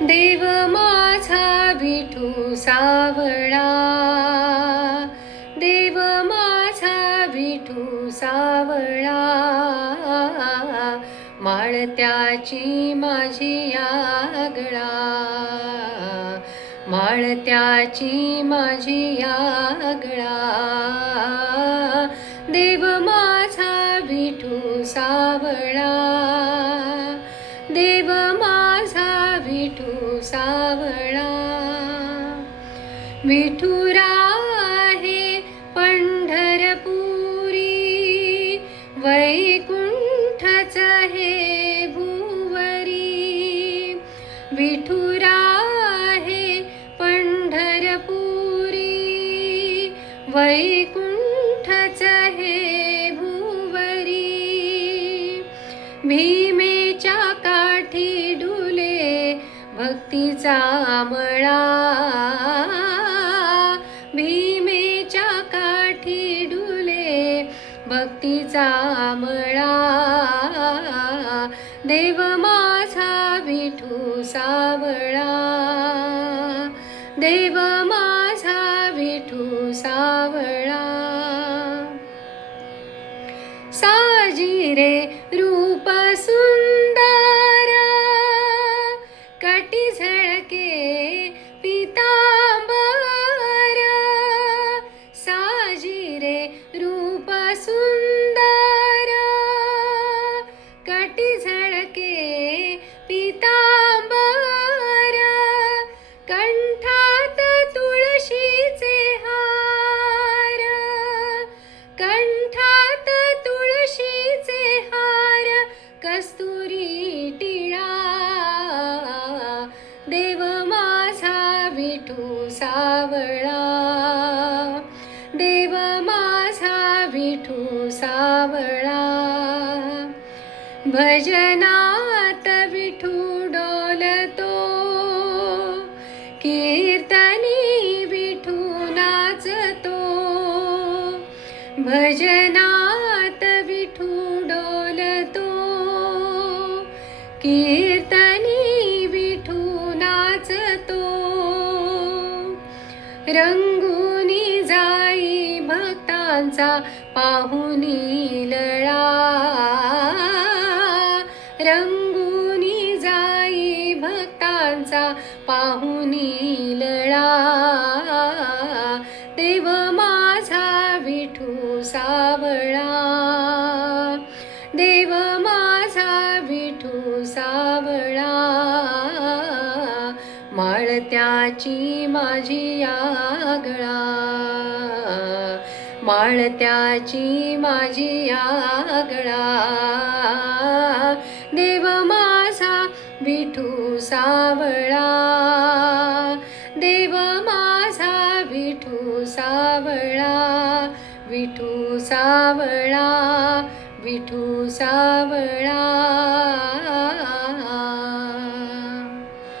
देव माझा विठू सावळा, देव माझा विठू सावळा, माळत्याची माझी आगळा, माळत्याची माझी आगळा, देव माझा विठू सावळा, देव माझा विठू सावळा. विठुरा आहे पंढरपुरी, वैकुंठच हे भुवरी. विठुरा आहे पंढरपुरी, वैकुंठच हे भुवरी. भीमेच्या काठी डुले भक्तीचा मळा, भीमेच्या काठी डुले भक्तीचा मळा, देव माझा विठू सावळा, देव माझा विठू सावळा. साजी रे रूप सुंदर, कटी झळके पीतांबर. साजी रे रूप सुंदर, कटी झळके पीतांबर. कंठात तुळशीचे हार, कंठात तुळशीचे हार, कस्तुरी टिळा, देव माझा विठू सावळा, देव माझा विठू सावळा. भजनात विठू डोलतो, कीर्तनी विठू नाचतो. भजनात विठू डोलतो, कीर्तनी विठू नाचतो. रंगुनी जाई भक्तांचा पाहुनी लळा, रंगुनी जाई भक्तांचा पाहुनी लळा, देव माझा विठू सावळा, देव माझा विठू सावळा. माळत्याची माझी आगळा, माळत्याची माझी आगळा, देव माझा विठू सावळा, देव माझा विठू सावळा, विठू सावळा, विठू सावळा.